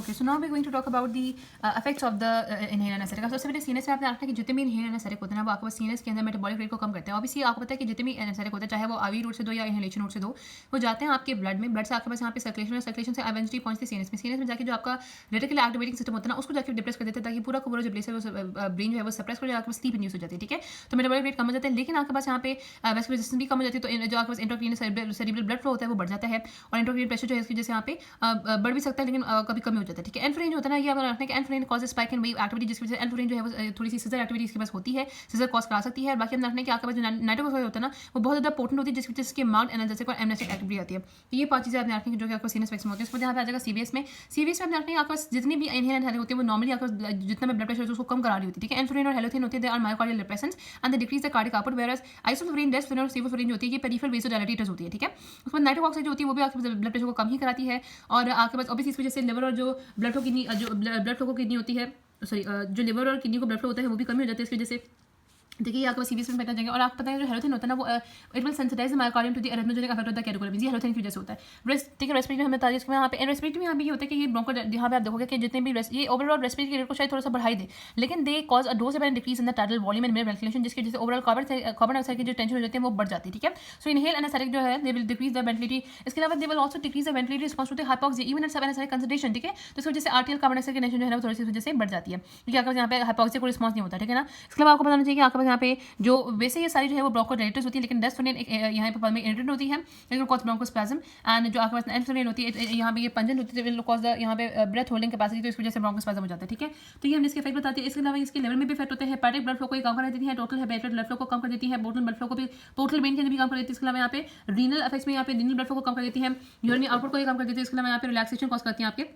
Okay, so now we going to talk about the effects of the inhaler anaesthetic. सबसे पहले CNS में आपने रखना है कि जितने भी इनहेलर एनेस्थेटिक होते हैं ना, वो आपको सीएनएस के अंदर मेटाबॉलिक रेट को कम करते हैं। ऑब्वियसली आपको पता है कि जितने भी एनेस्थेटिक होते हैं, चाहे वो आईवी रूट से दो या इनहेलेशन रूट से दो, वो जाते हैं आपके ब्लड में, ब्लड से आपके पास यहाँ पे सर्कुलेशन से इवेंचुअली पहुंचते हैं सीएनएस में। सीएनएस में जाके जो आपका रेटिकुलर एक्टिवेटिंग सिस्टम होता है ना, उसको जाके डिप्रेस कर देते हैं, ताकि पूरा का पूरा जो ब्रेन जो है वो सप्रेस कर जाकर स्लीप इंड्यूस हो जाती है। ठीक है, तो मेटाबॉलिक रेट कम हो जाता है, लेकिन आपके पास यहाँ पे वेस्कुलर रेजिस्टेंस भी कम हो जाती है। तो जो आपके पास इंट्राक्रेनियल सेरेब्रल ब्लड फ्लो होता है वो बढ़ जाता है, और इंट्राक्रेनियल प्रेशर जो है इसकी वजह से यहाँ पे बढ़ भी सकता है, लेकिन कभी कमी हो जाता है। ठीक है, एनफ्रेन जो होता है ना, ये अगर रखने के enflurane cause spike in wave activity, जिसकी वजह से एनफ्रेन जो है वो थोड़ी सी सीजर एक्टिविटी इसके पास होती है, सीजर कॉज करा सकती है। और बाकी हम रखने के आपके पास जो नाइट्रोक्साइड होता है ना, वो बहुत ज़्यादा पोटेंट होती है, जिसकी वजह से मार्क्ड एनाल्जेसिक और एमनेस्टिक एक्टिविटी आती है। तो ये 5 चीज़ें आपने रखनी जो कि आपको सीएनएस में होती है। उसमें यहाँ पे आ जाएगा सीवीएस में। सीवीएस में आपने रखने आपके पास जितनी भी इनहेलर होती है वो नॉर्मली आपको जितना भी ब्लड प्रेशर है उसको कम करा रही होती है। ठीक है, एनफ्रेन और हेलोथेन होते हैं, they are myocardial depressants and they decrease the cardiac output, whereas isoflurane, desflurane और सेवोफ्लोरिन जो होती है ये पेरिफेरल वेसोडाइलेटर्स होती है। ठीक है, उसमें नाइट्रिक ऑक्साइड जो होती है वो भी आपके ब्लड प्रेशर को कम ही कराती है, और आपके पास ऑब्वियसली इस वजह से लिवर और जो ब्लड फ्लो किडनी जो ब्लड फ्लो को किडनी होती है, सॉरी जो लिवर और किडनी को ब्लड फ्लो होता है वो भी कमी हो जाती है इसकी वजह से। देखिए आपको सीवीएस में बैठा जाएंगे, और आपको पता है जो हेलोथेन होता है ना, वो it will sensitise myocardium to the arrhythmogenic effect of the catecholamine. ये हेलोथेन की वजह से होता है। ठीक है, रेस्पिरेटरी हमें बता दिया, इसमें यहाँ पे रेस्पिरेटरी में यहाँ भी ये होता है कि ये ब्रोंको, यहाँ पे आप देखोगे कि जितने भी ये ओवरऑल रेस्पिरेटरी रेट को शायद थोड़ा सा बढ़ाई दे, लेकिन they cause a dose and decrease in the title volume and ventilation, जिसकी वजह से ओवरऑल कार्बन डाइऑक्साइड की जो टेंशन हो जाती है वो बढ़ जाती है। ठीक है, सो इनहेल एनेस्थेटिक जो है they will decrease the ventilation. इसके अलावा they will also decrease the ventilation response to hypoxia even at sub anaesthetic concentration. ठीक है, तो इस वजह से आरटीएल कार्बन डाइऑक्साइड की टेंशन जो है ना थोड़ी सी वजह से बढ़ जाती है, क्योंकि आपके यहाँ पे हाइपोक्सिया को रिस्पांस नहीं होता। ठीक है ना, इसके अलावा आपको बताना चाहिए कि आपके पास यहाँ पे जो वैसे सारी जो है वो ब्रोंकोडायलेटर्स होती है, लेकिन डेस्फ्लोरिन यहाँ पे में इरिटेंट होती है, लेकिन कॉज ब्रोंकोस्पैज्म। एंड जो आपके पास एनफ्लोरिन होती है यहाँ पे ये पंजेंट होती है, विल कॉज द यहाँ पे ब्रेथ होल्डिंग कैपेसिटी, तो इस वजह से ब्रोंकोस्पैज्म हो जाता है। ठीक है, तो ये हम इसके इफेक्ट बताते हैं। इसके अलावा इसके लेवल में भी इफेक्ट होते हैं। हेपेटिक ब्लड फ्लो को कम कर देती है, टोटल हेपेटिक ब्लड फ्लो को कम कर देती है, पोर्टल ब्लड फ्लो को भी, पोर्टल वेन के अंदर भी कम कर देती है। इसके अलावा यहाँ पे रीनल इफेक्ट्स में यहाँ पे रीनल ब्लड फ्लो को कम कर देती है, यूरिनरी आउटपुट को कम कर देती है। इसके अलावा यहाँ पे रिलैक्सेशन कॉज करती है आपके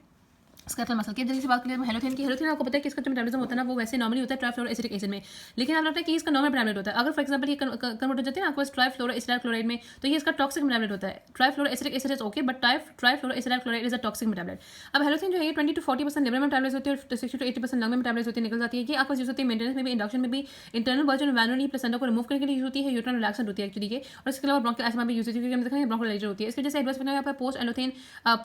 स्केलेटल मसल की। जल्दी से बात करें हेलोथेन की। हेलोथेन आपको पता है कि इसका जो मेटाबॉलिज्म होता है ना वो वैसे नॉर्मली होता है ट्राइफ्लोरोएसिटिक एसिड में, लेकिन आप लगता है कि इसका नॉर्मल मेटाबॉलिट होता है। अगर फॉर एग्जांपल ये कन्वर्ट हो जाते हैं आपको ट्राइफ्लोरोएसिटाइल क्लोराइड में, तो ये इसका टॉक्सिक मेटाबॉलिट होता है। Trifluoroacetic acid is okay, but trifluoroacetyl chloride is a toxic metabolite. अब हेलोथेन जो है ये 20 to 40% लिवर में मेटाबॉलाइज होती है, और 60 to 80% लंग में मेटाबॉलाइज होती है, निकल जाती है। ये आपको यूज होती है मेंटेनेंस में भी, इंडक्शन में भी, इंटरनल वर्जन वैनुअली प्लेसेंटा को रिमूव करने के लिए यूज होती है, यूट्राइन रिलैक्सेंट होती है एक्चुअली ये, और इसके अलावा ब्रोंकियल एस्मा भी यूज होती है, क्योंकि हम देखा है ब्रोंकोडायलेटर होती है। इसके जैसे एडवर्स यहाँ पर post halothane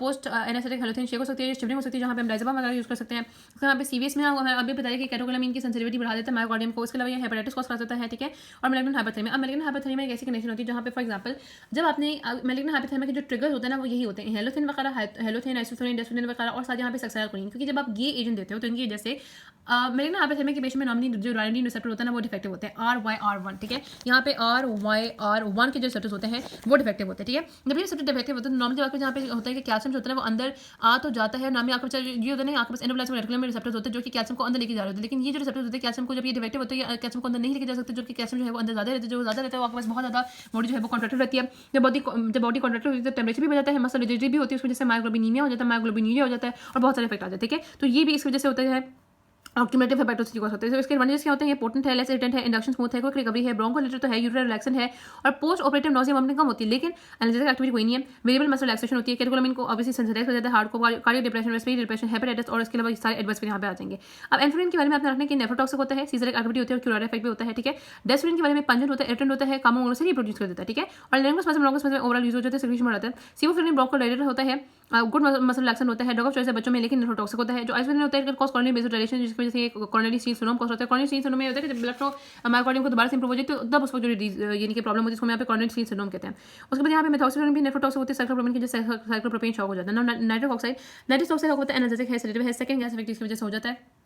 post anaesthetic halothane shake हो सकती है, शिवरिंग हो सकती है, जहाँ पे हम डायज़ेपाम वगैरह यूज कर सकते हैं। यहाँ पे सीवीएस में अभी बताया कि कैटेकोलामिन की सेंसिटिविटी बढ़ा देता है मायोकार्डियम को। इसके अलावा ये हेपेटाइटिस कॉज कर सकता है। ठीक है, और मैलिग्नेंट हाइपरथेमिया। अब मैलिग्नेंट हाइपरथेमिया में एक ऐसी कंडीशन होती है जहाँ पे फॉर एग्जांपल जब आपने मैलिग्नेंट हाइपरथेमिया के जो ट्रिगर्स होते हैं ना वो यही होते हैं, हेलोथेन वगैरह, हेलोथेन, आइसोफ्लोरिन, डेस्फ्लोरिन वगैरह, और साथ यहाँ पे सक्साइलकोलिन। क्योंकि जब आप ये एजेंट देते हो तो इनकी वजह से मैलिग्नेंट हाइपरथेमिया के पेशेंट में नॉर्मली जो राइनिन रिसेप्टर होता है ना वो डिफेक्टिव होते हैं, RYR1। ठीक है, यहाँ पे RYR1 के जो रिसेप्टर्स होते हैं वो डिफेक्टिव होते हैं। ठीक है, जब ये रिसेप्टर डिफेक्टिव होते हैं तो नॉर्मली आपको जहाँ पे होता है कि कैल्शियम जो होता है वो अंदर आ तो जाता है, नाम आपको ये होता है आपके पास एंडोप्लाज्मिक रेटिकुलम में रिसेप्टर्स होते हैं जो कि कैल्शियम को अंदर लेके जा रहे होते हैं। लेकिन ये जो रिसेप्टर्स होते हैं कैल्शियम को जब ये डिफेक्टिव होते हैं कैल्शियम को अंदर नहीं लेके जा सकते, जो कि कैल्शियम जो है वो अंदर ज़्यादा रहता है, जो ज़्यादा रहता है वो आपके पास बहुत ज़्यादा बॉडी जो है वो कॉन्ट्रैक्टेड रहती है। जब बॉडी कॉन्ट्रैक्टेड होती है तो टेम्परेचर भी बढ़ जाता है, मसल रिजिडिटी भी होती है, उस वजह से मायोग्लोबिनीमिया हो जाता है, मायोग्लोबिनीरिया हो जाता है, और बहुत सारे इफेक्ट आ जाते हैं। ठीक है, तो ये भी इस वजह से होता है ऑक्यूमेटिव हेपेटोसिटी कॉज होते हैं। इसके एडवांटेजेस क्या होते हैं? ये पोटेंट है, लेस इरिटेंट है, इंडक्शन स्मूथ है, क्विक रिकवरी है, ब्रोंकोडायलेटर तो है, यूरिनरी रिलैक्सेंट है, और पोस्ट ऑपरेटिव नॉजिया वोमिटिंग कम होती है, लेकिन एनाल्जेसिक एक्टिविटी कोई नहीं है। वेरिएबल मसल रिलैक्सेशन होती है, कैटेकोलामिन को ऑब्वियसली सेंसिटाइज कर देता है हार्ट को, cardiac depression, respiratory depression, hepatitis, और इसके अलावा सारे एडवर्स यहाँ पे आ जाएंगे। अब एनफ्लोरिन के बारे में आपने रखना है कि नेफ्रोटॉक्सिक होता है, सीजरिक एक्टिविटी होती है, और क्यूरार इफेक्ट भी होता है। ठीक है, डेस्फ्लोरिन के बारे में पंजेंट होता है, इरिटेंट होता है, कामों से प्रोड्यूस कर देता है। ठीक है, और ब्रोंकोस्पैज्म में ओवरऑल यूज होता है, सिक्रीशन बढ़ाता है। सेवोफ्लोरिन ब्रोंकोडायलेटर होता है, गुड मसल रिलैक्सेंट होता है, ड्रग ऑफ चॉइस है बच्चों में, लेकिन नेफ्रोटॉक्सिक होता है। जो आइसोफ्लोरिन होता है कॉज कॉर्नियल वेसोडाइलेशन, जिसकी वजह से कॉर्नियल स्टील सिंड्रोम कॉज होता है। कॉर्नियल स्टील सिंड्रोम में होता है कि जब ब्लड फ्लो मायोकार्डियम को दोबारा से इंप्रूव हो जाए तो तब उसको जो यानी कि प्रॉब्लम होती है उसको यहाँ पे कॉर्नियल स्टील सिंड्रोम कहते हैं। उसके बाद यहाँ पे मेथॉक्सिलोन भी नेफ्रोटॉक्सिक होती है, साइक्लोप्रोपेन की जैसे साइक्लोप्रोपेन शॉक हो जाता है। नाइट्रिक ऑक्साइड होता है, एनर्जेटिक है, सेडेटिव है, सेकंड गैस इफेक्ट इसकी वजह से हो जाता है।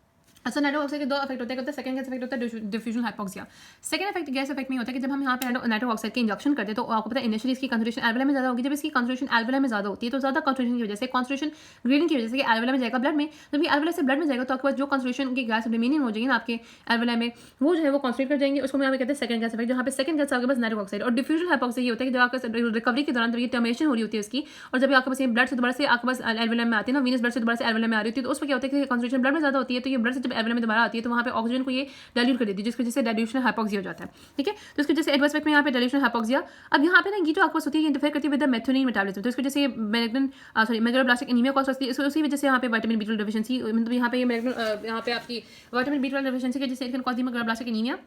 अच्छा, नाइट्रिक ऑक्साइड के दो इफेक्ट होते हैं। सेकंड गैस इफेक्ट होता है diffusion hypoxia. Second effect gas effect में होता है कि जब हम यहाँ पे नाइट्रिक ऑक्साइड के इंजेक्शन करते हैं तो आपको पता है इनिशियली इसकी कंसंट्रेशन एल्वेला में ज़्यादा होगी। जब इसकी कंसंट्रेशन एल्वेला में ज़्यादा होती है तो ज़्यादा कंसंट्रेशन की वजह से कंसंट्रेशन ग्रेडियंट की वजह से एल्वेला में जाएगा ब्लड में, जब एल्वेला से ब्लड में जाएगा तो आपके पास जो कंसंट्रेशन की गैस रिमेनिंग हो जाएगी ना आपके एल्वेला में वो जो है वो कॉन्संट्रेट कर जाएंगे, उसको यहाँ पे कहते हैं सेकंड गैस इफेक्ट। जहाँ पे सेकंड गैस आपके पास नाइट्रिक ऑक्साइड। और डिफ्यूजन हाइपोक्सिया ये होता है कि जब आपके रिकवरी के दौरान जब ये टर्मिनेशन हो रही होती है इसकी, और जब आपके पास ये ब्लड से दोबारा से आपके पास एल्वेला में आती है ना, वीनस ब्लड से दोबारा से एल्वेला में आ रही होती है, तो उसमें क्या होता है कि कंसंट्रेशन ब्लड में ज़्यादा होती है, तो ये ब्लड से जब एल्वेला में दोबारा आती है तो वहाँ पे ऑक्सीजन को ये डाइल्यूट कर देती है, जिसकी वजह से डाइल्यूशन हाइपोक्सिया हो जाता है। ठीक है, तो इसकी वजह से एडवर्स इफेक्ट में यहाँ पे डाइल्यूशन हाइपोक्सिया। अब यहाँ पे ना ये जो आपको होती है ये इंटरफेयर करती है विद द मेथोनिन मेटाबॉलिज्म, तो इसकी वजह से मेगालोब्लास्टिक एनीमिया कॉज होती है। उसी वजह से यहाँ पे विटामिन B12 डेफिशिएंसी, मतलब यहाँ पे आपकी विटामिन B12 डेफिशिएंसी की वजह से मेगालोब्लास्टिक एनीमिया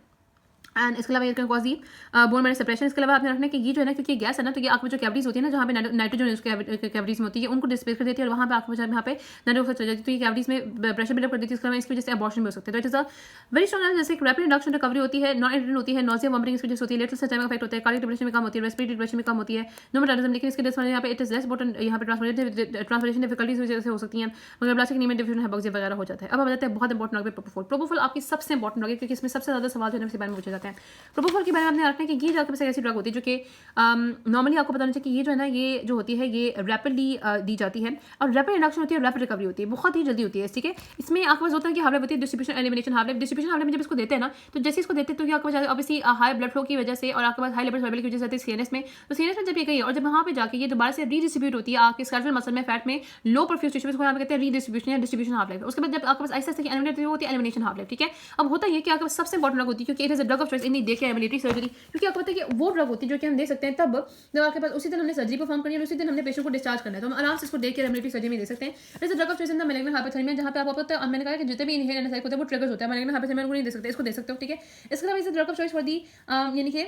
एंड इसके अलावा ये can cause the bone marrow suppression. इसके अलावा आपने रखना है कि ये जो है ना, क्योंकि ये गैस है ना, तो ये आँख में जो कैविटीज होती है ना, जहाँ पे नाइट्रोजन कैविटीज में होती है, उनको डिस्प्लेस कर देती है और वहाँ पे आँख में यहाँ पे नाइट्रोजन चल जाती है, तो ये कैविटीज में प्रेशर बिल्डअप कर देती है। इसके अलावा इसकी वजह से अबॉर्शन भी हो सकता है। तो it is a very strong, जैसे रैपिड इंडक्शन रिकवरी होती है, नॉन एडिटेड होती है, नॉजिया वॉमिटिंग इसकी वजह से होती है, लेटल सचाई में इफेक्ट होता है, कार्डियक डिप्रेशन में कम होती है, रेस्पिरेटरी डिप्रेशन में कम होती है, नोमेटालिज्म। लेकिन इसके डिस्फंक्शन यहाँ पे इट इज लेस इंपॉर्टेंट, यहाँ पे ट्रांसपोर्टेशन डिफिकल्टीज वजह से हो सकती है, मगर ब्लास्टिक एनीमिया, डिफिशन हाइपोक्सिया वगैरह हो जाता है। अब हम बताते हैं बहुत इंपॉर्टेंट ड्रग प्रोपोफॉल। प्रोपोफॉल आपकी सबसे इंपॉर्टेंट ड्रग है, क्योंकि इसमें सबसे ज्यादा सवाल जो है इसके बारे में पूछे जाते हैं। प्रोपोफॉल के बारे में आपने रखना है कि ये आपके पास ऐसी ड्रग होती है जो कि नॉर्मली आपको बताना चाहिए कि ये जो है ना, ये जो होती है ये रैपिडली दी जाती है, और रैपिड इंडक्शन होती है, रैपिड रिकवरी होती है, बहुत ही जल्दी होती है। ठीक है, इसमें आपके पास होता है कि हाफ लाइफ होती है, distribution elimination half life. Distribution half life में जब इसको देते हैं ना, तो जैसे इसको देते हैं तो आपके पास ऑब्वियसली हाई ब्लड फ्लो की वजह से और आपके पास हाई लेवल सॉल्युबिलिटी की वजह से सीएनएस में, तो सीएनएस में जब ये गई और जब वहाँ पे जाके ये दोबारा से रीडिस्ट्रीब्यूट होती है आपके स्केलेटल मसल में, फैट में, लो परफ्यूज टिश्यू, इसको यहाँ पे कहते हैं रीडिस्ट्रीब्यूशन या डिस्ट्रीब्यूशन हाफ लाइफ। उसके बाद जब आपके पास ऐसा ऐसा एलिमिनेट होती है एलिमिनेशन हाफ लाइफ। ठीक है, अब होता है कि आपके पास सबसे इंपॉर्टेंट ड्रग होती है, क्योंकि it is a drug of choice in देख मिलिट्री सर्जरी, क्योंकि आपको पता है कि वो ड्रग होती है जो कि हम दे सकते हैं तब जब आपके पास उसी दिन हमने सर्जरी परफॉर्म करनी है, उसी दिन हमने पेशेंट को डिस्चार्ज करना है, तो हम आराम से इसको देख के मिलिट्री सर्जरी में दे सकते हैं। जैसे drug of choice in the malignant hypothermia, जहाँ पे आपको पता है मैंने कहा कि जितने भी इनहेल एनेस्थेटिक होते हैं वो ट्रिगर्स होते हैं, मैलिग्नेंट हाइपोथर्मिया को नहीं दे सकते, इसको दे सकते हो। ठीक है, इसके अलावा इस drug of choice for the यानी कि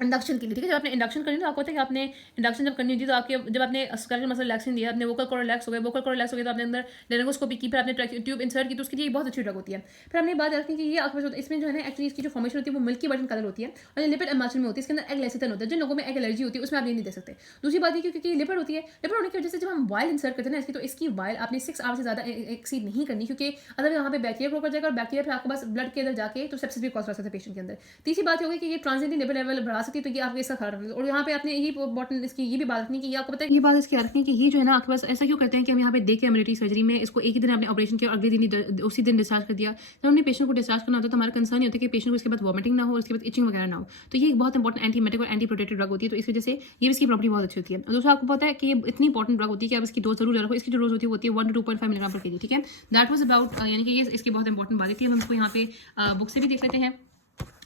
इंडक्शन के लिए। ठीक है, जब आपने इंडक्शन करनी तो आपको होता है कि आपने इंडक्शन जब करनी होती है तो आपके जब आपने स्केलेटल मसल रिलैक्सेशन दिया, आपने वोकल कॉर्ड रिलैक्स हो गए, वोकल कॉर्ड रिलैक्स हो गए तो आपने अंदर लेरिंगोस्कोपी की, फिर आपने ट्यूब इंसर्ट की, तो उसके लिए बहुत अच्छी ड्रग होती है। फिर हमने बात रखी कि ये आपके पास इसमें जो है ना, एक्चुअली इसकी जो फॉर्मेशन होती है वो मिल्की बटन कलर होती है और ये लिपिड एमल्शन में होती है, इसके अंदर एग लेसिथन होता है। जिन लोगों में एग एलर्जी होती है उसमें आप ये नहीं दे सकते। दूसरी बात ये क्योंकि लिपिड होती है, लिपिड होने की वजह से जब हम वाइल इंसर्ट करते हैं ना इसकी, तो इसकी वाइल आपने 6 आवर से ज़्यादा एक्सीड नहीं करनी, क्योंकि अगर यहाँ पे बैक्टीरिया ग्रो कर जाएगा और बैक्टीरिया फिर आपके पास ब्लड के अंदर जाके तो सेप्सिस भी कॉज कर सकता है पेशेंट के अंदर। तीसरी बात ये होगी कि ये ट्रांजिएंट लिपिड लेवल बढ़ा सकती है, तो ये आपके इसका खराब रखेगा। और यहाँ पे आपने यही इंपॉर्टेंट इसकी ये भी बात रखनी कि ये आपको पता है, ये बात इसकी रखनी कि ये जो है ना आपके पास ऐसा क्यों करते हैं कि हम यहाँ पे देख के मिलिट्री सर्जरी में इसको एक ही दिन आपने ऑपरेशन किया और अगले दिन उसी दिन डिस्चार्ज कर दिया। जब हमने पेशेंट को डिस्चार्ज करना होता है तो हमारा कंसर्न ये होता है कि पेशेंट को इसके बाद वॉमिटिंग ना हो और इसके बाद इचिंग वगैरह ना हो। तो ये एक बहुत इंपॉर्टेंट एंटीमेटिक और एंटी प्रोटेक्टिव ड्रग होती है, तो इस वजह से ये इसकी प्रॉपर्टी बहुत अच्छी होती है। दूसरा आपको पता है कि ये इतनी इंपॉर्टेंट ड्रग होती है कि आप इसकी डोज जरूर रखो। इसकी जो डोज होती है 1 to 2.5 मिलीग्राम पर केजी। ठीक है, दैट वाज अबाउट यानी कि ये इसकी बहुत इंपॉर्टेंट बात थी। हम इसको यहाँ पे बुक से भी देख लेते हैं।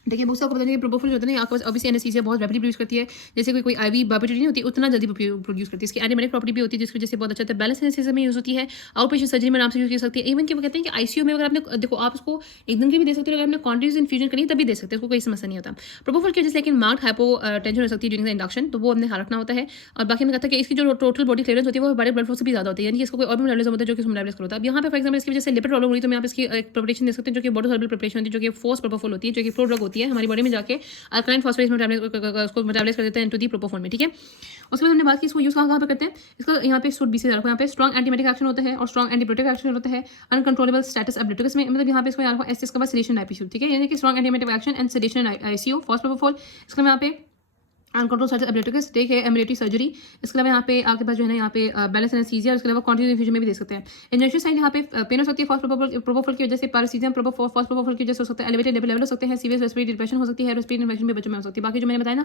देखिए बुक्स आपको बताने प्रोपोफॉल होता है ना, आपके पास ऑब्वियसली एनेस्थीसिया बहुत रैपिडली प्रोड्यूस करती है, जैसे कोई आईवी बार्बिटरी नहीं होती उतना जल्दी प्रोड्यूस करती है। इसकी एंटीमेटिक प्रॉपर्टी भी होती है जिसकी वजह से बहुत अच्छा होता है। बैलेंस एनेस्थीसिया में यूज होती है, आउट पेशेंट सर्जरी में आराम से यूज कर सकती है। इवन कि वो कहते हैं कि आईसीयू में अगर आपने देखो आप उसको एक दिन की भी दे सकते हो, अगर आपने कॉन्टिन्यूस इन्फ्यूजन करी तभी दे सकते हैं, उसको कोई समस्या नहीं होता। प्रोपोफॉल की वजह से लेकिन मार्क्ड हाइपो टेंशन हो सकती है ड्यूरिंग द इंडक्शन, तो वो हमने ध्यान रखना होता है। और बाकी मैं कहता है कि इसकी जो टोटल बॉडी क्लियरेंस होती है वो हमारे ब्लड फ्लो से भी ज्यादा होती है, यानी कि इसको कोई और भी मेटाबॉलिज्म होता है जो कि मेटाबॉलिज्म होता है। अब यहाँ पे फॉर एग्जांपल इसकी वजह से लिपिड प्रॉब्लम हुई तो मैं यहाँ पे इसकी एक प्रिपरेशन दे सकते हैं जो कि बॉडी सॉल्युबल प्रिपरेशन होती है, जो कि फोर्स प्रोपोफॉल होती है, जो कि फ्लो ड्रग होती है, हमारी बॉडी में जाके अल्कालाइन फॉस्फेट उसको मेटाबोलाइज कर देते हैं इनटू दी प्रोपोफॉल में। ठीक है, उसके बाद हमने बात की इसको यूज कहाँ पे करते हैं। इसको यहाँ पे सूट बी से रखो, यहाँ पे स्ट्रॉन्ग एंटीमेटिक एक्शन होता है और स्ट्रॉन्ग एंटीप्रोटेक्टिव एक्शन होता है। अनकंट्रोलेबल स्टेटस एबिलिटी, इसमें मतलब यहाँ पे इसको यहाँ एस का सेडेशन आईसीयू। ठीक है, यानी कि strong antiemetic action and sedation ICU for propofol. इसका मैं यहाँ पे अनकंट्रोल सर्जरी एबिलिटिक्स टेक है एमिलिटी सर्जरी। इसके अलावा यहाँ पे आपके पास जो है ना यहाँ पे बैलेंस एनेस्थीसिया, उसके अलावा कॉन्टिन्यूस इन्फ्यूजन में भी दे सकते हैं। इंजेक्शन साइड यहाँ पे पेन हो सकती है फॉस्ट प्रोपोफॉल की वजह से, पैरासीजियम फॉस्ट प्रोपोफॉल की वजह से हो सकता है, एलिवेटेड लेवल हो सकते हैं, सीवियर रेस्पिरेटरी डिप्रेशन हो सकती है, रेस्पिरेटरी इन्फेक्शन भी बच्चों में हो सकती है। बाकी जो मैंने बताया ना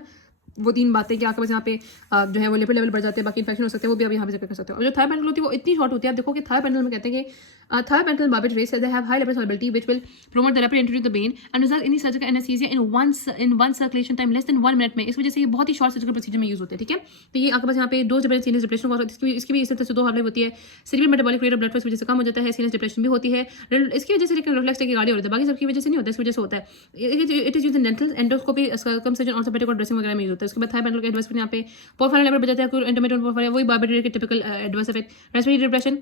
वो 3 बातें कि आपके पास यहाँ पे जो है वो लिपिड लेवल बढ़ जाते हैं, बाकी इन्फेक्शन हो सकते हैं, वो भी आप यहाँ पे जिक्र कर सकते हो। और जो थायराइड पेंडल होती है वो इतनी शॉर्ट होती है, आप देखो कि थायराइड पेंडल में कहते हैं कि thiopental barbiturates they have high level solubility which will promote the rapid entry to the brain and result in surgical anaesthesia in one circulation time less than 1 minute में। इस वजह से ये बहुत ही शॉर्ट सर्जिकल प्रोसीजर में use होते हैं। ठीक है, तो ये आपके पास यहाँ पे डोज डिपेंडेंट सीनियस डिप्रेशन इसकी भी इस तरह से 2 हाफ लाइफ होती है। Cerebral metabolic rate of blood flow इस वजह से कम हो जाता है, सीनियस डिप्रेशन भी होती है इसकी वजह से, लेकिन रिफ्लेक्स की गाड़ी होता है, बाकी सबकी वजह से नहीं होता, इस वजह से होता है। It is used in dental endoscopy circumcision orthopaedic और ड्रेसिंग वगैरह में यूज होता है। उसके बाद थाई पेंडल के एडवाइस यहाँ पे पोरफायरिन लेवल बढ़ जाता है, इंटरमीडिएट पोरफायरिन वही बार्बिट्रेट के typical adverse effect. Respiratory depression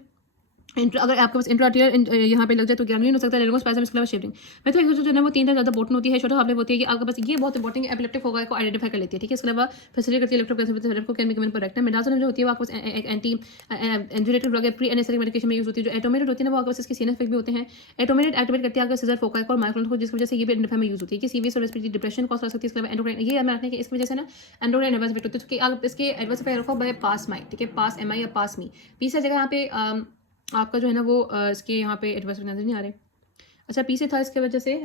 अगर आपके पास इंट्राआर्टियल यहाँ पे लग जाए तो गैंग्रीन हो सकता है, लेरिंगोस्पैज़म, इसके अलावा शिवरिंग। मैं तो एक जो है वो 3 टाइम ज़्यादा पोर्टेंट होती है, छोटा हाफ लाइफ होती है कि आपके पास ये बहुत इंपॉर्टेंट है, एपिलेप्टिक फोकाई को आइडेंटिफाई कर लेती है। ठीक है, इसके अलावा फैसिलिटी करती है इलेक्ट्रोकेफेसिव को can be given for rectum. Midazolam जो होती है वो आपके पास एक एंटी एंजियोलेटिक ड्रग है, प्री एनेस्थेटिक मेडिकेशन में यूज होती है। जो एटोमेटेड होती है ना वो आपके पास इसके सीनियर इफेक्ट भी होते हैं। एटोमेटेड एक्टिवेट करती है आपके सीजर फोकाई और माइक्रोन को, जिसकी वजह से ये भी आइडेंटिफाई में यूज होती है कि सीवियस और रेस्पिरेटरी डिप्रेशन कॉज कर सकती है। इसके अलावा एंडोक्राइन ये हमें रखने के इसकी वजह से ना एंडोक्राइन एडवर्स इफेक्ट होती है, कि आप इसके एडवर्स इफेक्ट रखो बाय पास माई। ठीक है, पास एम आई या पास मी, पी से जगह यहाँ पे आपका जो है ना वो इसके यहाँ पे एडवर्स नजर नहीं आ रहे। अच्छा, पी से था इसके वजह से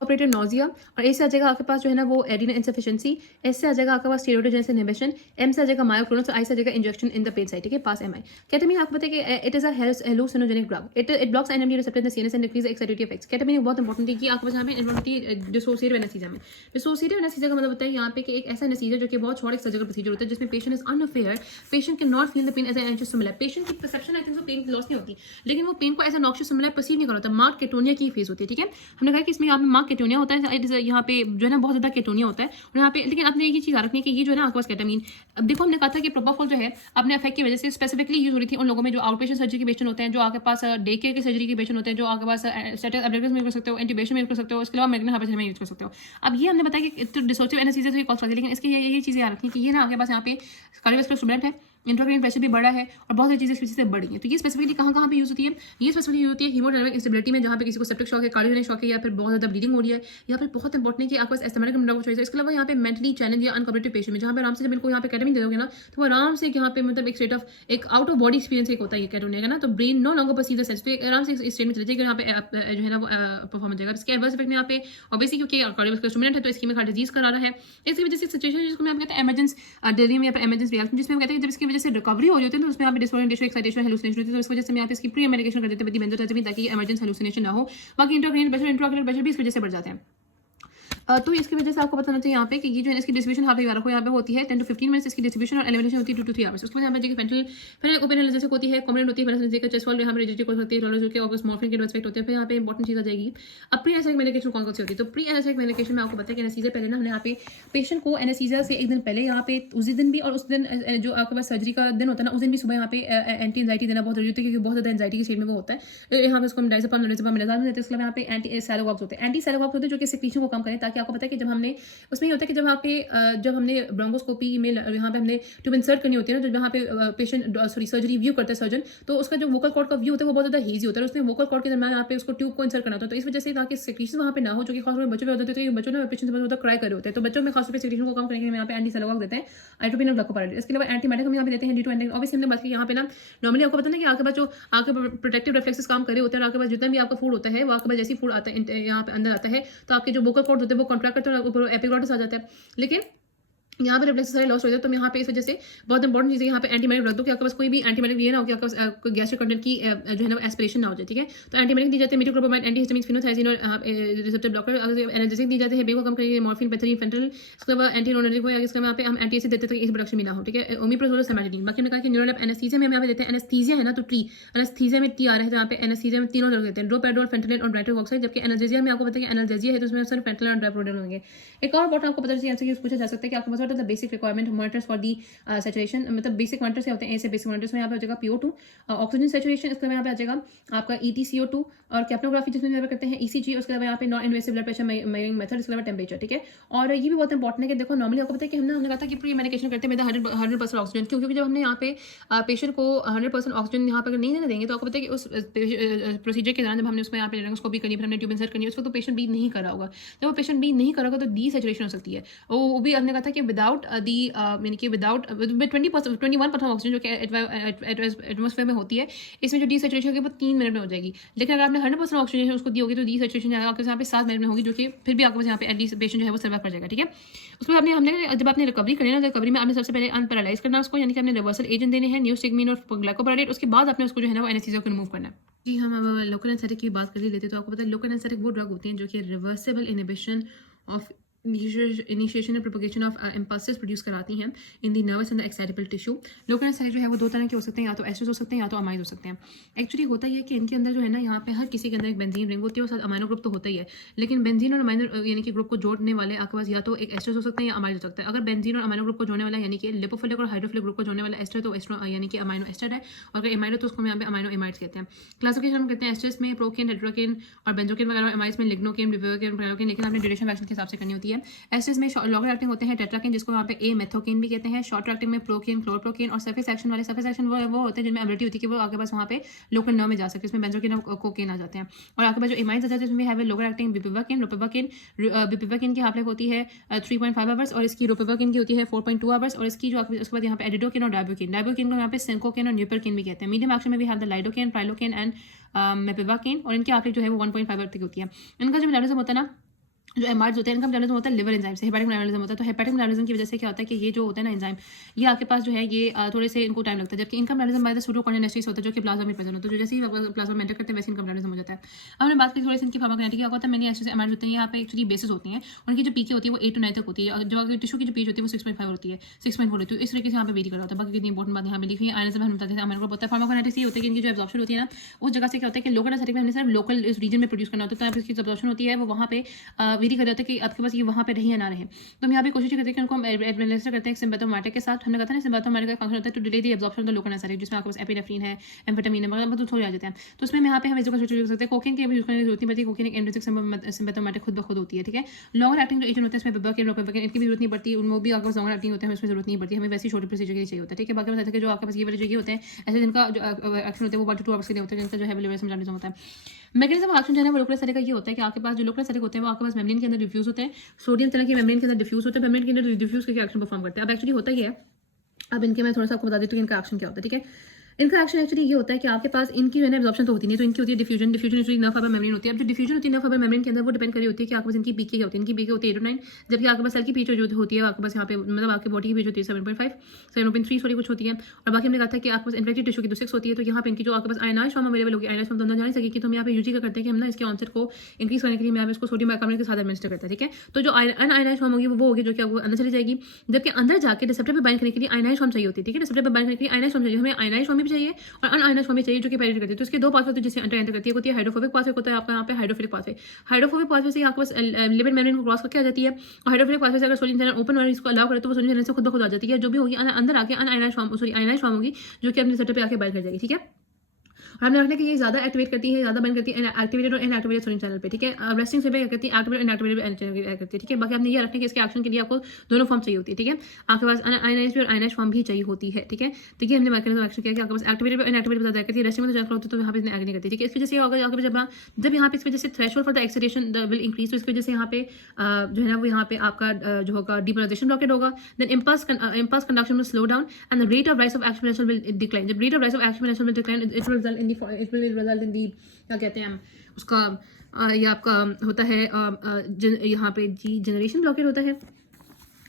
ऑपरेटेड नोजिया, और ए से आ जाएगा आपके पास जो है ना वो एडिनल इनसफिशिएंसी, एस से आ जाएगा आपके पास स्टेरोइडोजेनेसिस इनहिबिशन, एम से आ जाएगा मायोक्लोनस, और आई से आ जाएगा injection in the pain site. ठीक है, पास एम आई। केटामीन आपको पता है कि it is a hallucinogenic drug, it blocks NMD receptor in the CNS and decrease excitatory effects. Ketamine बहुत इंपॉर्टेंट है कि आपके पास यहाँ पे इन्वॉल्वमेंट डिसोसिएटिव एनेस्थीसिया में, डिसोसिएटिव एनेस्थीसिया का मतलब होता है यहाँ पे कि एक ऐसा एनेस्थीसिया जो कि बहुत शॉर्ट एक सर्जिकल प्रोसीजर होता है जिसमें patient is unaware, patient can not feel the pain as an noxious stimulus. Patient की perception I think so pain loss नहीं होती, लेकिन वो पेन को as an noxious stimulus perceive नहीं कर रहा होता, मार्क केटोनिया की फेज होती है। ठीक है, हमने कहा कि इसमें आप मार्क केटोनिया होता है, यहाँ पे जो है ना बहुत ज़्यादा केटोनिया होता है और यहाँ पे, लेकिन आपने एक ही चीज़ याद रखनी है कि ये जो है ना आपके पास केटामीन, अब देखो हमने कहा था कि प्रोपाफॉल जो है अपने इफेक्ट की वजह से स्पेसिफिकली यूज हो रही थी उन लोगों में जो आउट पेशेंट सर्जरी के पेशेंट होते हैं, जो आपके पास डे केयर की सर्जरी के पेशेंट होते हैं, जो आपके पास स्टेटस एब्लेटस में कर सकते हो, इंट्यूबेशन में कर सकते हो, इसके अलावा मेडिकल हार्वेस्टर में यूज कर सकते हो। अब ये हमने बताया कि डिसोसिव एनेस्थीसिया से कॉस्ट करती है, लेकिन इसकी यही चीज़ें याद रखनी कि ये ना आपके पास यहाँ पे कार्डियोवास्कुलर स्टूडेंट है, इंट्राक्रेनियल प्रेशर भी बढ़ा है और बहुत सारी चीज़ें इस वजह से बढ़ी हैं। तो ये स्पेसिफिकली कहाँ पे यूज़ होती है? ये स्पेसिफिकली यूज होती है हीमोडायनामिक इंस्टेबिलिटी में, जहाँ पे किसी को सेप्टिक शॉक है, कार्डियोजेनिक शॉक है, या फिर बहुत ज़्यादा ब्लीडिंग हो रही है, या फिर बहुत इंपॉर्टेंट है कि आपके पास एस्थमेटिक ड्रग चॉइस है। इसके अलावा यहाँ पे मेंटली चैलेंज या अनकॉम्पिटेटिव पेशेंट में, जहाँ पे आराम से जब इनको यहाँ पे केटामीन दे दोगे ना, तो वो आराम से यहाँ पे मतलब एक स्टेट ऑफ एक आउट ऑफ बॉडी एक्सपीरियंस एक होता है ये केटोनिया का ना, तो brain no longer perceive the sense, तो आराम से इस स्टेट में चले जाएगा, यहाँ पे जो है ना वो परफॉर्म हो जाएगा। इसके एडवर्स इफेक्ट में यहाँ पे ऑब्वियसली क्योंकि कार्डियोवास्कुलर स्टूडेंट है तो इसकी में हार्ट डिजीज करा रहा है, इसकी वजह से सिचुएशन जिसको हम कहते हैं इमरजेंस डिलीरियम या फिर इमरजेंस रिएक्शन, जिसमें हम कहते हैं जब इसकी वजह से रिकवरी हो जाती है तो उसमें यहाँ पे डिसोरिएंटेशन, एक्साइटेशन, हेलुसिनेशन होती है, तो इस वजह से हम यहाँ पे इसकी प्री मेडिकेशन कर देते हैं बेंजोडाइज़ेपिन, ताकि इमरजेंस हेलुसिनेशन ना हो। बाकी इंट्राक्रेनियल प्रेशर भी इस वजह से बढ़ जाते हैं। तो इसकी वजह से आपको बताना चाहिए यहाँ पे कि ये जो है इसकी डिस्ट्रीब्यूशन हाफ रखो यहाँ पे होती है 10 to 15 मिनट्स इसकी डिस्ट्रीब्यूशन, और एलिमिनेशन होती है 2 to 3 आवर्स। उसके बाद यहाँ पे देखिए फेंटल ओपन एनालिसिस होती है, कॉम्बिनेंट होती है, जैसे चेस्ट वॉल यहाँ पे रिजिडिटी हो सकती है, रोलर के ऑगस मॉर्फिन के एस्पेक्ट होते हैं। फिर यहाँ पे इंपॉर्टेंट चीज़ आ जाएगी अब प्री एनेस्थेटिक मेडिकेशन कौन कौन सी होती है। तो प्री एनेस्थेटिक मेडिकेशन में आपको पता है कि एनेस्थीसिया पहले ना हमने यहाँ पे पेशेंट को एनेस्थीसिया से एक दिन पहले यहाँ पे उसी दिन भी और उस दिन जो आपके पास सर्जरी का दिन होता है ना, उस दिन भी सुबह यहाँ पे एंटी एंजाइटी देना बहुत जरूरी होता है, क्योंकि बहुत ज़्यादा एंजाइटी के स्टेट में वो होता है। यहाँ पे उसको डायज़ेपाम लोनाज़ेपाम मिलाज़ाम देते हैं। उसके अलावा यहाँ पे एंटी सैलोवॉक्स होते हैं, एंटी सैलोवॉक्स होते हैं जो कि सेक्रीशन को कम करें, ताकि आपको पता है कि जब हमने उसमें ये होता है कि जब हमने ब्रोंकोस्कोपी में यहाँ पे हमने ट्यूब इंसर्ट करनी होती है ना, जब यहाँ पे पेशेंट सर्जरी व्यू करता है सर्जन, तो उसका जो वोकल कॉर्ड का व्यू होता है वो बहुत ज़्यादा हेजी होता है, उसमें वोकल कॉर्ड के दरमियान यहाँ पे उसको ट्यूब को इंसर्ट करना होता है। तो इस वजह से ताकि सेक्रीशन वहाँ पे ना हो, जो कि खासतौर पर बच्चों में होते हैं, तो बच्चों ने पेशेंट से बहुत क्राई करे होते हैं, तो बच्चों में खासतौर पर सेक्रीशन को कम करने के लिए यहाँ पे एंटी सैलोवॉक्स देते हैं, आइट्रोपिन और ग्लाइकोपाराइड। इसके अलावा एंटीमाइटिक हम यहाँ पे देते हैं D2 ऑब्वियसली हमने बात की यहाँ पे ना नॉर्मली आपको पता है कि आपके पास जो आपके प्रोटेक्टिव रिफ्लेक्सेस काम करे होते हैं, आपके पास जितना भी आपका फूड होता है वो आपके पास जैसी फूड आता है यहाँ पे अंदर आता है, तो आपके जो वोकल कॉर्ड होते हैं वो कॉन्ट्रैक्ट करते हैं, ऊपर एपिग्लॉटिस आ जाता है, लेकिन यहाँ पे रिफ्लेक्स सारे लॉस हो जाते हैं। तो यहाँ पे इस वजह से बहुत इंपॉर्टेंट चीज़ है यहाँ पे एंटीबायोटिक रख दो कि आपके पास कोई भी एंटीबायोटिक ये ना हो कि आपके पास गैस्ट्रिक कंटेंट की जो है ना एस्पिरेशन ना हो जाए, ठीक है। तो एंटीबायोटिक दी जाती है मीटोक्लोप्रोमाइड, एंटीहिस्टामिन, फिनोथाइजिन और रिसेप्टर ब्लॉकर, एनाल्जेसिक दी जाते हैं बेको कम करके मॉर्फिन, पेथरीन, फेंटनिल। इसके बाद एंटीनोनेटिक हो, इसके यहाँ पे हम एंटी एसिड देते हैं ताकि इस प्रोडक्शन भी ना हो, ठीक है। ओमिप्रोजोल, सेमेटिडीन। बाकी हमने कहा कि न्यूरोलैप एनेस्थीसिया में हम यहाँ पे देते हैं, एनेस्थीसिया है ना तो टी एनेस्थीसिया में टी आ रहा है, जहाँ पे एनेस्थीसिया में तीनों तरह देते हैं, ड्रोपेडोल, फेंटनिल और नाइट्रिक ऑक्साइड, जबकि एनाल्जेसिया में आपको पता है कि एनाल्जेसिया है तो उसमें सिर्फ फेंटनिल और ड्राइप्रोडोल होंगे। एक और बात आपको पता चलिए पूछा जा सकता है कि आपके पास what is the basic requirement monitors for the saturation, मतलब बेसिक मॉनिटर्स क्या होते हैं, ऐसे बेसिक मॉनिटर्स में यहाँ पे आ जाएगा PO2 ऑक्सीजन सैचुरेशन, इसके यहाँ पे आ जाएगा आपका EtCO2 और कैप्नोग्राफी जिसमें यहाँ पे करते हैं ECG, उसके अलावा यहाँ पे non invasive blood pressure measuring method, इसके अलावा टेम्परेचर, ठीक है। और ये भी बहुत इंपॉर्टेंट है कि देखो नॉर्मली आपको पता है कि हमने कहा था कि प्री मेडिकेशन करते हैं 100% ऑक्सीजन, क्योंकि जब हमने यहाँ पे पेशेंट को 100% ऑक्सीजन यहाँ पर नहीं देने देंगे तो आपको पता है कि उस प्रोसीजर के दौरान जब हमने उसमें यहाँ पे लेंगोस्कोपी करनी, फिर हमने ट्यूब इंसर्ट करनी है, उसको तो पेशेंट ब्रीथ नहीं कर रहा होगा। जब वो पेशेंट ब्रीथ नहीं कर रहा होगा तो डी सैचुरेशन हो सकती है, वो भी हमने कहा था कि विदाउट दी यानी कि विदाउट 21% ऑक्सीजन जो कि एटमॉस्फेयर में होती है, इसमें जो डी सैचुरेशन होगी वो 3 मिनट में हो जाएगी। लेकिन अगर आपने 100% ऑक्सीजन उसको दी होगी तो डी सैचुरेशन आपके यहाँ पे 7 मिनट में होगी, जो कि फिर भी आपके पास यहाँ पे एटलीस्ट पेशेंट जो है वो सर्वाइव कर जाएगा, ठीक है। उसके बाद हमने जब आपने रिकवरी करनी है ना, रिकवरी में आपने सबसे पहले अनपैरालाइज करना उसको, यानी कि आपने रिवर्सल एजेंट देने हैं न्यूस्टिग्मिन और ग्लाइकोपाराइड, उसके बाद आपने उसको जो है ना वो एनेस्थीसिया को रिमूव करना है। जी हम अब लोकल एनेस्थेटिक की बात कर लेते हैं, तो आपको पता है लोकल एनेस्थेटिक वो ड्रग होती हैं जो कि reversible inhibition of initiation and propagation of impulses produce कराती हैं in the nervous and the excitable tissue. Local anaesthetic जो है वो दो तरह के हो सकते हैं, या तो एस्टर्स हो सकते हैं या तो अमाइड्स हो सकते हैं। एक्चुअली होता ही है कि इनके अंदर जो है ना यहाँ पे हर किसी के अंदर एक बेंजीन रिंग होती है और साथ अमाइनो ग्रुप तो होता ही है, लेकिन बेंजीन और अमाइनो यानी कि ग्रुप को जोड़ने वाले आपके पास या तो एक एस्टर्स हो सकते हैं या अमाइड हो सकता है। अगर बेंजीन और अमाइनो ग्रुप को जोड़ने वाला यानी कि लिपोफिलिक और हाइड्रोफिलिक ग्रुप को जोड़ने वाला एस्टर तो एस्टर यानी कि अमाइनो एस्टर है, और अगर एमाइड तो उसको यहाँ पे अमाइनो एमाइड्स कहते हैं। क्लासिफिकेशन हम कहते हैं एस्टर्स में प्रोकेन, हेट्रोकेन और बेंजोकेन वगैरह, एमाइड्स में लिग्नोकेन, बिवेकेन, प्रायोकेन, लेकिन आपने ड्यूरेशन वैक्सीन के हिसाब से करनी होती है। एस्टर्स में लॉन्गर एक्टिंग होते हैं टेट्राकेन, जिसको यहाँ पे ए मेथोकेन भी कहते हैं, शॉर्ट एक्टिंग में प्रोकेन, क्लोरोप्रोकेन, और सरफेस एक्शन वाले सरफेस एक्शन वो होते हैं जिनमें एबिलिटी होती है कि वो आपके पास वहाँ पे लोकल नर्व में जा सकते हैं, इसमें बेंजोकेन और कोकेन आ जाते हैं। और आपके पास जो एमाइड्स आ जाते हैं जिसमें है लोकल एक्टिंग बिपिवाकेन, रोपिवाकेन। बिपिवाकेन की हाफ लाइफ होती है 3.5 आवर्स और इसकी रोपिवाकेन की होती है 4.2 आवर्स, और इसकी जो उसके बाद यहाँ पे एडिडोकेन और डाइबोकेन को यहाँ पे सिंकोकेन और न्यूपरकेन भी कहते हैं। मीडियम एक्शन में भी है द लाइडोकेन, प्राइलोकेन एंड मेपिवाकेन, और इनकी हाफ लाइफ जो है वो 1.5 आवर तक होती है। इनका जो मेटाबॉलिज्म होता है ना जो एमआर्स होते हैं इनका मेटाबॉलिज्म होता है लिवर एंजाइम से, हेपेटिक मेटाबॉलिज्म होता है। तो हेपेटिक मेटाबॉलिज्म की वजह से क्या होता है कि ये जो होता है ना एंजाइम, ये आपके पास जो है ये थोड़े से इनको टाइम लगता है, जबकि इनका मेटाबॉलिज्म बाय द सूडोकाइनेसिस होता है जो कि प्लाज्मा में प्रेजेंट होता है। जो जैसे ही प्लाज्मा में एंटर करते हैं वैसे इनका मेटाबॉलिज्म हो जाता है। अब हमने बात की थोड़ी सी इनकी फार्माकोकाइनेटिक, क्या होता है मैंने एसिड एमआर्स होते हैं यहाँ पे एक्चुअली बेसिस होती हैं, उनकी जो पीके होती है वो 8 to 9 तक होती है, जो टिश्यू की जो पीच होती है वो 6.5 होती है, 6.4 होती है। इस तरीके से यहाँ पे वेरी कर रहा होता है। बाकी कितनी इंपॉर्टेंट बात यहाँ पे लिखी है आयनिज्म हम बताते हैं हमारे को पता है। फार्माकोकाइनेटिक्स ये होता है कि इनकी जो एब्जॉर्प्शन होती है ना उस जगह से क्या होता है कि लोकल एनेस्थेटिक में हमने सिर्फ लोकल इस रीजन में प्रोड्यूस करना होता है, तो इसकी एब्जॉर्प्शन होती है वो वहाँ पे वेरी कर जाता है कि आपके पास ये वहाँ पे रही या ना रहे। तो हम यहाँ पे कोशिश करते हैं कि उनको हम एडमिनिस्टर करते हैं सिम्पैथोमैटिक के साथ। हमने कहा था ना सिम्पैथोमैटिक का फंक्शन होता है to delay the absorption of the local anaesthetic, जिसमें आपके पास एपिनेफ्रिन है, एम्फेटामिन है, मगर तो थोड़े आ जाते हैं। तो उसमें यहाँ पे हम इसको यूज कर सकते हैं। कोकेन की यूज करने की जरूरत नहीं पड़ती, कोकेन एक एंड्रोजिक सिम्पैथोमैटिक खुद ब खुद होती है, ठीक है। लॉन्ग एक्टिंग जो एजेंट होता है इसमें बिबा के इनकी भी जरूरत नहीं पड़ती, उनमें भी आपके पास लॉन्ग एक्टिंग होते हैं उसमें जरूरत नहीं पड़ती, हमें वैसी छोटे प्रोसीजर के लिए चाहिए होता है, ठीक है। बाकी बताते हैं कि जो आपके पास ये वाले जो ये होते हैं ऐसे जिनका जो एक्शन होता है वो 1 to 2 आवर्स के लिए होता है, जिनका जो है लिवर मेटाबॉलिज्म होता है। मैकेनिज्म ऑफ एक्शन जो है वो लोकल एनेस्थेटिक का ये होता है कि आपके पास जो लोकल एनेस्थेटिक होते हैं वो आपके पास मेम्ब्रेन के अंदर डिफ्यूज होते हैं, सोडियम चैनल की मेम्ब्रेन के अंदर डिफ्यूज होते हैं, मेम्ब्रेन के अंदर डिफ्यूज करके एक्शन परफॉर्म करते हैं। अब एक्चुअली होता ही है, अब इनके मैं थोड़ा सा आपको बता देती हूँ इनका एक्शन क्या होता है, ठीक है। इनका एक्शन एक्चुअली ये होता है कि आपके पास इनकी जो है एब्जॉर्प्शन तो होती नहीं, तो इनकी होती है diffusion. Diffusion actually nerve fibre membrane होती है। अब जो डिफ्यूजन होती है नर्व फाइबर मेम्ब्रेन के अंदर वो डिपेंड कर रही होती है कि आपके पास इनकी पीके क्या होती है। इनकी पीके होती है 8 to 9, जबकि आपके पास सेल की पीच जो होती है आपके पास यहाँ पे मतलब आपके बॉडी की पीच होती है 7.5 7.3 सॉरी कुछ होती है। और बाकी हमने कहा था कि आपके पास इन्फेक्टेड टिश्यू की तो 6 होती है। तो यहाँ पे इनकी जो आपके पास आयनाइज फॉर्म अवेलेबल होगी, आयनाइज फॉर्म तो अंदर जा नहीं सकेगी, तो हम यहाँ पे यूजी का करते हैं कि हम ना इसके ऑनसेट को इंक्रीज करने के लिए मैं इसको सोडियम बाइकार्बोनेट के साथ एडमिनिस्टर करते हैं, ठीक है। तो जो अनआयनाइज फॉर्म होगी वो होगी जो कि अंदर चली जाएगी, जबकि अंदर जाके रिसेप्टर पे बाइंड करने के लिए आयनाइज फॉर्म चाहिए होती है, ठीक है। रिसेप्टर पे बाइंड करने के लिए आयनाइज फॉर्म चाहिए, हमें आयनाइज फॉर्म भी चाहिए और अनआयनाइज फॉर्म भी चाहिए जो कि पेनिट्रेट करती है। तो इसके दो पाथवे जिससे एंटर करती है, होती है हाइड्रोफोबिक पाथवे, होता है आपका यहाँ पे हाइड्रोफिलिक पाथवे। हाइड्रोफोबिक पाथवे से आपके पास लिपिड मेम्ब्रेन को क्रॉस करके आ जाती है, और हाइड्रोफिलिक पाथवे से अगर सोडियम चैनल ओपन और इसको अलाउ करे तो वो सोडियम चैनल से खुद ब खुद आ जाती है, जो भी होगी अंदर आके अनआयनाइज फॉर्म आयनाइज फॉर्म होगी जो कि अपने रिसेप्टर पे आके बाइंड कर जाएगी, ठीक है। हमने रखना कि ये ज्यादा एक्टिवेट करती है, ज्यादा बंद करती है एक्टिवेटेड और इनएक्टिवेटेड सोडियम चैनल पे, ठीक है। रेस्टिंग से क्या करती है एक्टिवेटेड इनएक्टिवेटेड करती है, ठीक है। बाकी आपने ये रखना कि इसके एक्शन के लिए आपको दोनों फॉर्म चाहिए होती है, ठीक है। आपके पास आयनाइज और आयनाइज फॉर्म भी चाहिए होती है, ठीक है। तो ये हमने मैकेनिज्म एक्शन किया कि आपके पास एक्टिवेटेड और इनएक्टिवेटेड बताया करती है। रेस्टिंग में तो तो यहाँ पे एग्री नहीं करती, ठीक है। इसकी वजह से होगा आपके जब यहाँ पे इस वजह से threshold for the excitation will increase, तो इसकी वजह से यहाँ पे जो है ना वो यहाँ पे आपका जो होगा डीपोलराइजेशन ब्लॉकेट होगा, then impulse conduction will slow down and the rate of rise of exponential will decline. जब rate of rise of exponential will decline it will result in the क्या कहते हैं हम उसका ये आपका होता है यहाँ पे जी जनरेशन ब्लॉकेट होता है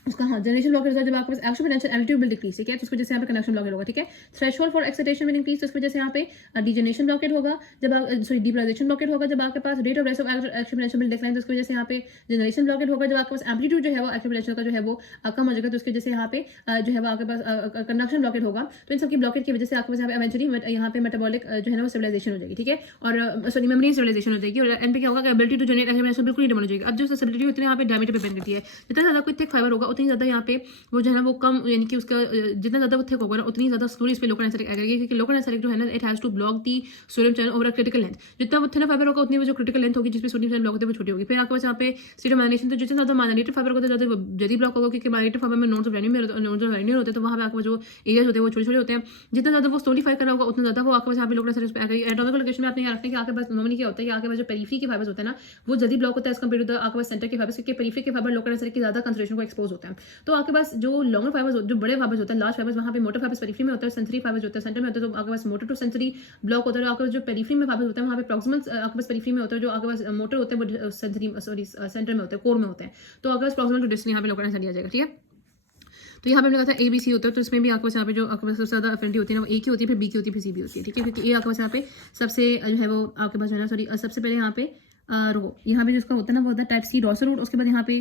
उसका, हाँ जनरेशन ब्लॉकेट होता है जब आपके पास action potential amplitude will decrease, ठीक है। तो उसकी वजह से यहाँ पे कनेक्शन ब्लॉकेट होगा, ठीक है। Threshold for excitation will increase, तो उसकी वजह से यहाँ पे डीजनरेशन ब्लॉकेट होगा, जब आप सॉरी डीपोलराइजेशन ब्लॉकेट होगा जब आपके पास rate of rise of action potential will decline, तो उसकी वजह से यहाँ पे जनरेशन ब्लॉकेट होगा, जब आपके पास एम्पलीट्यूड जो है वो एक्शन पोटेंशियल का जो है वो कम हो जाएगा, तो उसकी वजह से यहाँ पे जो है वो आपके पास कंडक्शन ब्लॉकेट होगा। तो इन सबकी ब्लॉकेट की वजह से आपके पास यहाँ पे इवेंचुअली यहाँ पे मेटाबॉलिक जो है ना वो स्टेबलाइजेशन हो जाएगी, ठीक है। और सॉरी मेमोरी स्टेबलाइजेशन हो जाएगी, और एन पे क्या होगा ability to generate action potential बिल्कुल नहीं हो जाएगी। अब जो स्टेबिलिटी होती है यहाँ पे डायमीटर पे डिपेंड करती है, जितना ज्यादा कोई थिक फाइबर होगा उतनी ज्यादा यहाँ पे वो जो है ना वो कम, यानी कि उसका जितना ज़्यादा वो थिक होगा ना उतनी ज़्यादा स्लोली इस पे लोकल एनेस्थेटिक आएगा, क्योंकि लोकल एनेस्थेटिक जो है ना it has to block the sodium channel over a critical length. जितना वो थिनर फाइबर होगा उतनी वो जो क्रिटिकल लेंथ होगी जिसमें सोडियम चैनल ब्लॉक होते हैं वो छोटी होगी। फिर आपके पास यहाँ पे स्टेट ऑफ माइलिनेशन, तो जितना ज़्यादा माइलिनेटेड फाइबर होता है ज़्यादा जल्दी ब्लॉक होगा, क्योंकि माइलिनेटेड फाइबर में नोड्स ऑफ लाइनियर होते हैं, तो वहाँ पे आपके जो एरियाज होते हैं वो छोटे छोटे होते हैं। जितना ज़्यादा वो स्लोलीफाई कर रहा होगा उतना ज़्यादा वो आपके पास यहाँ पे लोकल एनेस्थेटिक पे आएगा। एनाटॉमिकल लोकेशन में आपने यहाँ रखते हैं कि आपके पास नॉर्मली क्या होता है कि आपके पास जो पेरिफेरी के फाइबर्स होते हैं ना वो जल्दी ब्लॉक होता है एज कम्पेयर टू द आपके पास सेंटर के फाइबर्स, क्योंकि पेरिफेरी के फाइबर लोकल एनेस्थेटिक की ज़्यादा कंसंट्रेशन को एक्सपोज होते हैं। तो आपके पास जो लॉन्गर फाइबर्स जो बड़े फाइबर्स होते हैं लार्ज फाइबर्स, वहाँ पे मोटर फाइबर्स पेरिफेरी में होता है, सेंसरी फाइबर्स होता है सेंटर में होता है, तो आपके पास मोटर टू सेंसरी ब्लॉक होता है। आपके पास जो पेरिफेरी में फाइबर्स होते हैं वहाँ पे प्रॉक्सिमल आपके पास पेरिफेरी में होता है, जो आपके पास मोटर होते हैं वो सेंसरी सॉरी सेंटर में होते हैं, कोर में होते हैं। तो आपके पास प्रॉक्सिमल टू डिस्टेंस यहाँ पे लोकल एनेस्थेटिक आ जाएगा, ठीक है। तो यहाँ पे हमने कहा था ABC होता है, तो इसमें भी आपके पास यहाँ पे जो आपके पास सबसे ज़्यादा अफिनिटी होती है ना वो A की होती है, फिर B की होती है, फिर C भी होती है, ठीक है। क्योंकि ये आपके पास यहाँ पे सबसे जो है वो आपके पास जो है ना सॉरी सबसे पहले यहाँ पे रुको यहाँ पे जो उसका होता है ना वो होता है टाइप C डॉर्सल रूट, उसके बाद यहाँ पे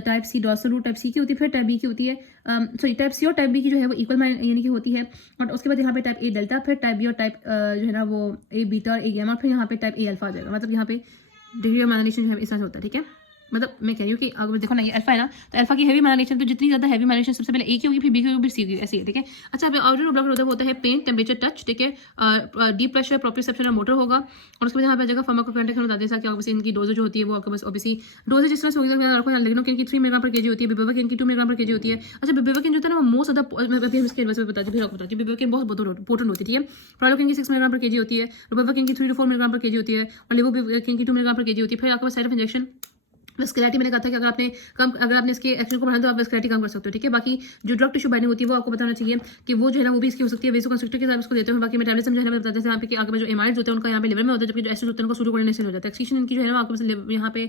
type C dorsal root type C की होती है, फिर टाइप B की होती है सॉरी टाइप C और टाइप B की जो है वो इक्वल यानी कि होती है, और उसके बाद यहाँ पे टाइप A डेल्टा, फिर टाइप B और टाइप जो है ना वो A बीटा और A गैमा, फिर यहाँ पे टाइप A अल्फा आ जाएगा। मतलब यहाँ पे डिग्री ऑफ माइलिनेशन जो है इस तरह से होता है, ठीक है। मतलब मैं कह रही हूँ कि अगर देखो ना ये अल्फा है ना, तो अल्फा की हैवी माइलिनेशन, तो जितनी ज़्यादा हैवी माइलिनेशन सबसे पहले A की होगी, फिर B की होगी, फिर C की, ऐसे ही, ठीक है। अच्छा आउटर ब्लॉकेट होता है पेन टेम्परेचर टच, ठीक है। डीप प्रेशर प्रोप्रियोसेप्शन और मोटर होगा, और उसके बाद यहाँ पे जगह फार्माकोकाइनेटिक्स में बता दें कि आपके इनकी डोजेज होती है वो आपके पास ओबीसी डोजेज जिस तरह से होगी, लेकिन इनकी 3 मिलीग्राम पर केजी होती है, बिबेवकिन की 2 मिलीग्राम पर केजी होती है। अच्छा बिबेवकिन जो है ना वो मोस्ट ज़्यादा इसके वजह से बताती फिर आपको बताती है बिबेवकिन बहुत इंपॉर्टेंट होती है। प्रालोकिन की 6 मिलीग्राम पर केजी होती है, रुबेवकिन की 3 to 4 मिलीग्राम पर केजी होती है, और लिवोविकिन की 2 मिलीग्राम पर केजी होती है। फिर आपके पास साइड ऑफ इंजेक्शन वेस्कुलरिटी मैंने कहा था कि अगर आपने इसके एक्शन को बढ़ाना तो आप वेस्कुलरिटी कम कर सकते हो, ठीक है। बाकी जो ड्रग टिश्यू बाइंडिंग होती है वो आपको बताना चाहिए कि वो जो है ना वो भी इसकी हो सकती है वेसोकंस्ट्रिक्टर के साथ उसको देते हैं। बाकी मेटाबॉलिज्म जो है ना मैं बताते हैं यहाँ पे कि आगे में जो एमाइड्स होते हैं उनका यहाँ पे लिवर में होता है, जबकि जो एसिड्स होते हैं उनका सूडोकोर्डिनेशन हो जाता है। एक्सक्रीशन इनकी जो है ना आपको बस यहाँ पे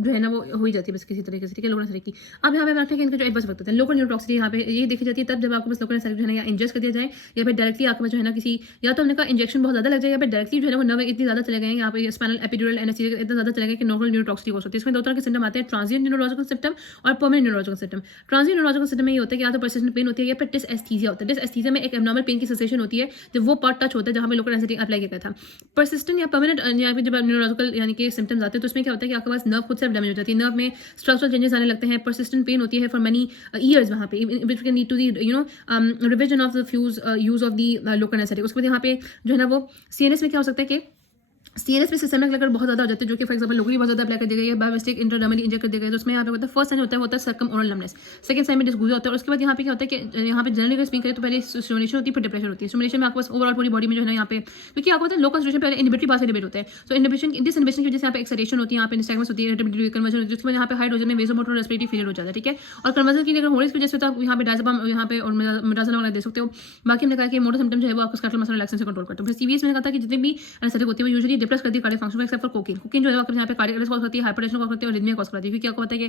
जो है ना वो हो ही जाती है बस किसी तरीके से, ठीक है, लोकल एनेस्थेटिक की। अब यहाँ पे रखते हैं कि इनका जो एडवर्स इफेक्ट होता है लोकल न्यूरोटॉक्सिसिटी यहाँ पे ये देखी जाती है तब जब आपको बस लोकल एनेस्थेटिक जो है ना या इंजेक्ट कर दिया जाए या फिर डायरेक्टली आपके पास जो है ना किसी या तो हमने कहा इंजेक्शन बहुत ज़्यादा लग जाए या फिर डायरेक्टली जो है ना वो नर्व इतनी ज़्यादा चले गए यहाँ पे स्पाइनल एपिड्यूरल एनेस्थीसिया इतना ज़्यादा चले गए कि नॉर्मल न्यूरोटॉक्सिसिटी हो सकती है। इसमें दो तरह के सिम्टम आते हैं, ट्रांजिएंट न्यूरोलॉजिकल सिम्टम और permanent neurological symptom. Transient neurological symptom में ये होता है कि या तो पर्सिस्टेंट पेन होती है या फिर डिसएस्थीसिया होता है। डिसएस्थीसिया में एक एब्नॉर्मल पेन की सेंसेशन होती है जब वो पार्ट टच होता है जहाँ पे लोकल एनेस्थेटिक अप्लाई किया था। पर्सिस्टेंट या परमानेंट यहाँ पे जब न्यूरोलॉजिकल यानी कि सिम्टम्स आते हैं तो उसमें क्या होता है कि आपके पास नर्व खुद से डैमेज हो जाती है, नर्व में स्ट्रक्चरल चेंजेस आने लगते हैं, पर्सिस्टेंट पेन होती है फॉर मेनी ईयर्स वहाँ पे which can lead to the revision of the use of the local anaesthetic. उसके बाद यहाँ पे जो है ना वो सीएनएस में क्या हो सकता है कि सीएनएस में सिस्टमिक लेकर बहुत ज़्यादा हो जाते हैं, जो कि फॉर एक्जाम्पल लोकली बहुत ज़्यादा अप्लाई कर दिया गया है, बायोमिस्टिक इंट्राडर्मली इंजेक्ट कर दिया गया है। तो उसमें यहाँ पे होता है फर्स्ट साइन होता है वो होता है circumoral numbness, second sign में डिस्गूजा होता है। और उसके बाद यहाँ पे क्या होता है कि यहाँ पे जनरली अगर स्पीक करें तो पहले स्टिमुलेशन होती है फिर डिप्रेशन होती है। स्टिमुलेशन में आपको बस ओवरऑल पूरी बॉडी में जो है ना यहाँ पे क्योंकि आपको पता है लोकल स्टिमुलेशन पहले इनहिबिटरी पास डिबेट होता है, सो इनहिबिशन डिस इनहिबिशन की वजह से यहाँ पे एक्साइटेशन होती है, यहाँ पे निस्टैग्मस होती है, इरिटेबिलिटी कन्वर्जन होती है, उसके बाद यहाँ पे हाई डोज में वेसोमोटर रेस्पिरेटरी फेलियर हो जाता है, ठीक है। और कन्वर्जन की अगर हो रही इसकी वजह से तो आप यहाँ पे डायज़ेपाम यहाँ पे और मिडाज़ोल वगैरह दे सकते हो। बाकी हमने कहा कि मोटर सिम्टम जो है वो आपको स्कैटल मसल रिलैक्सेशन से कंट्रोल करते हैं। फिर सीवीएस में कहा था कि जितने भी एनेस्थेटिक होती है वो यूजुअली डिप्रेस करती है cardiac function except for cocaine. Cocaine जो है आपको यहाँ पे कार्डियक अरेस्ट कॉज करती है, हाइपरटेंशन कॉज करती है और रिदमिया कॉज करती है, क्योंकि आपको पता है कि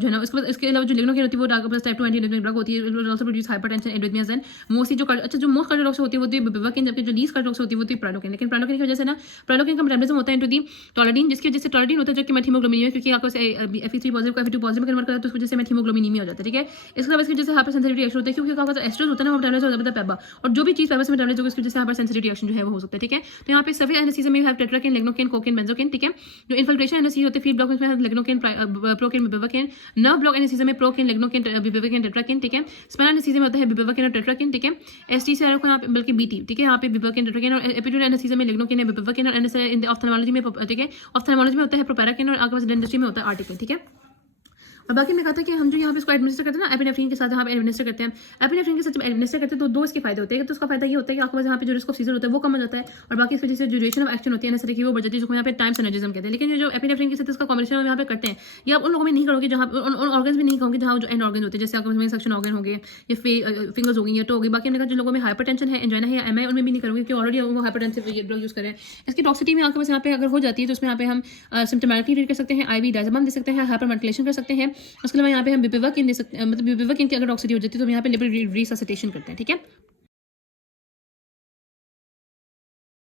जो है ना इसके अलावा जो लिग्नोकेन होती है वो टाइप 2 एंटी रिदमिक ड्रग होती है, it will also produce hypertension and arrhythmias and mostly जो जो मोस्ट कार्डियोलॉक्स होती है वो होती है बिवाकिन, जबकि जो लीस्ट कार्डियोलॉक्स होती है वो होती है प्रालोकिन। लेकिन प्रालोकिन की वजह से ना प्रालोकिन का मेटाबॉलिज्म होता है इनटू दी टोलोडीन, जिसकी वजह से टोलोडीन होता है जो कि मेथियोग्लोबिन है, क्योंकि आपको Fe3 पॉजिटिव को Fe2 पॉजिटिव में कन्वर्ट करता है तो उसकी वजह से मेथियोग्लोबिन हो जाता है, ठीक है। इसके अलावा इसकी वजह से हाइपर सेंसिटिव रिएक्शन होता है, क्योंकि आपका एस्ट्रोज होता है ना वो मेटाबॉलाइज हो जाता है पेबा, और जो भी चीज पेबा से मेटाबॉलाइज होगी उसकी वजह से हाइपर सेंसिटिव रिएक्शन जो है वो हो सकता है, ठीक है। तो यहाँ पे सभी एनेस्थीसिया में हैव टेट्राकेन, लेग्नोकेन, कोकेन, बेंजोकेन, ठीक है। जो इन्फिल्ट्रेशन एनेस्थीसिया होती है फीड ब्लॉक में लेग्नोकेन, प्रोकेन, बिबेवकेन। नर्व ब्लॉक एनेस्थीसिया में प्रोकेन, लेग्नोकेन, बिबेवकेन, टेट्राकेन, ठीक है। स्पाइनल एनेस्थीसिया में होता है बिबेवकेन और टेट्राकेन, ठीक है। एसटीसीआर को यहाँ पे बल्कि बीटी, ठीक है, यहाँ पे बिबेवकेन, टेट्राकेन। और एपिड्यूरल एनेस्थीसिया में लेग्नोकेन है, बिबेवकेन। और इन ऑप्थेल्मोलॉजी में, ठीक है, ऑप्थेल्मोलॉजी में होता है प्रोपैराकेन और आपके पास डेंटिस्ट्री में होता है आर्टिकल, ठीक है। और बाकी मैं कहा था कि हम जो यहाँ पे इसको एडमिनिस्टर करते हैं ना एपिनेफ्रिन के साथ यहाँ पे एडमिनिस्टर करते हैं, एपिनेफ्रिन के साथ जब एडमिनिस्टर करते हैं तो दो इसके फायदे होते हैं। तो उसका फायदा ये होता है कि आपके पास यहाँ पे जो रिस्क ऑफ सीजर होता है वो कम हो जाता है, और बाकी इसकी वजह से ड्यूरेशन ऑफ एक्शन होती है ना की वो बढ़ जाती है, जिसको यहाँ पे टाइम सिनर्जिज्म कहते हैं। लेकिन ये जो एपिनेफ्रिन के साथ इसका कॉम्बिनेशन हम यहाँ पे करते हैं ये आप उन लोगों में नहीं करोगे जहाँ उन ऑर्गन्स में नहीं कहोगे जहाँ जो एंड ऑर्गन होते हैं, जैसे आपके सेक्शन ऑर्गन हो गए या फिंगर्स हो गई या टो हो गई। बाकी हमने कहा जो लोगों में हाइपरटेंशन है, एंजाइना है या एमआई, उनमें भी नहीं करोगे क्योंकि ऑलरेडी वो हाइपरटेंसिव ड्रग यूज करें। इसकी टॉक्सिटी में आपके पास यहाँ पे अगर हो जाती है तो उसमें यहाँ पे हम सिम्टोमेटिकली ट्रीट कर सकते हैं, IV डायज़ेपाम दे सकते हैं, हाइपरवेंटिलेशन कर सकते हैं। उसके अलावा यहाँ पे हम बिपिवाकिन दे सकते हैं, मतलब बिपिवाकिन की अगर टॉक्सिटी हो जाती है तो हम यहाँ पे लिपिड रिससिटेशन करते हैं, ठीक है।